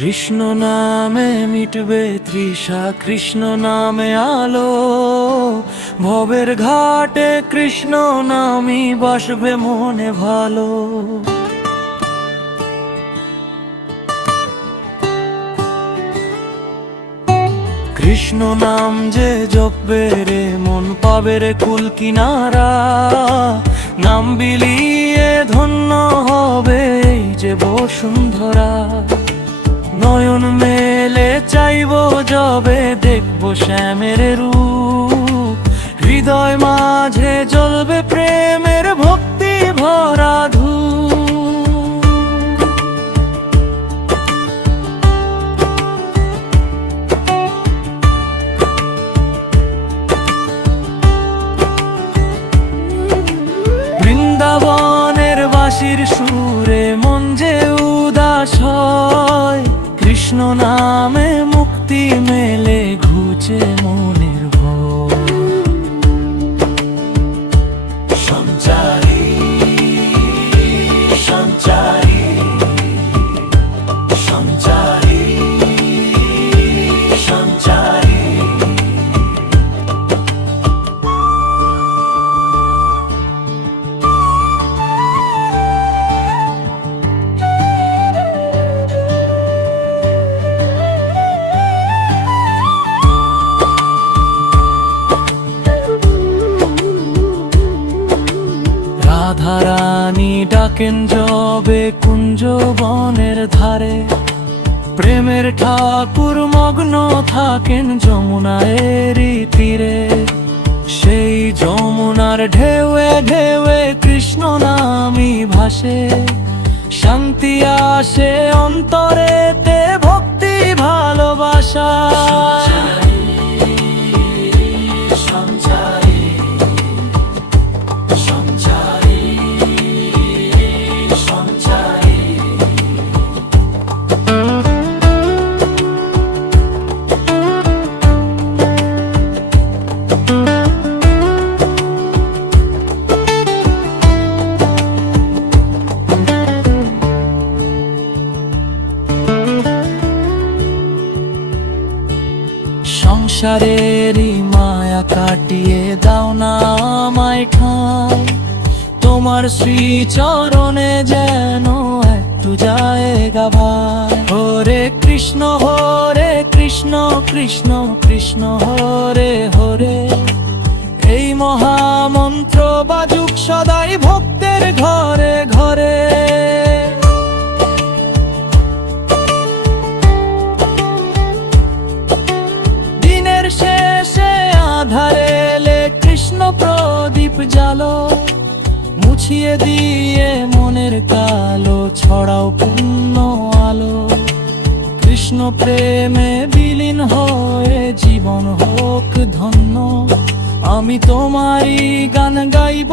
কৃষ্ণ নামে মিটবে তৃষা, কৃষ্ণ নামে আলো। ভবের ঘাটে কৃষ্ণ নামই বাসবে মনে ভালো। কৃষ্ণ নাম যে জপবে রে মন পাবে রে কুল কিনারা। নাম বিলিয়ে ধন্য হবে এই যে বসুন্ধরা। নয়ন মেলে চাইব যবে দেখব শ্যামের রূপ। হৃদয় মাঝে জ্বলবে প্রেমের ভক্তি ভরা ধূপ। বৃন্দাবনের বাঁশির সুরে মন যে উদাস হয়। কৃষ্ণ নামে মুক্তি মেলে ঘুচে মনের ভয়। সঞ্চারী সঞ্চারী সঞ্চারী সঞ্চারী। রাধারানী ডাকেন যবে কুঞ্জ বনের ধারে। প্রেমের ঠাকুর মগ্ন থাকেন যমুনায়েরই তীরে। সেই যমুনার ঢেউয়ে ঢেউয়ে কৃষ্ণ নামই ভাসে। শান্তি আসে অন্তরেতে ভক্তি ভালোবাসা। সংসারেরই মায়া কাটিয়ে দাও না আমায় ঠাঁই। তোমার শ্রীচরণে যেন একটু জায়গা ভাই। হরে কৃষ্ণ কৃষ্ণ কৃষ্ণ হরে হরে। এই মহামন্ত্র বাজুক সদাই ভক্তের ঘরে ঘরে। ধারেলে কৃষ্ণ প্রদীপ জালো। মুছিয়ে দিয়ে মনের কালো ছড়াও পূর্ণ আলো। কৃষ্ণ প্রেমে বিলীন হয়ে জীবন হোক ধন্য। আমি তোমারই গান গাইব।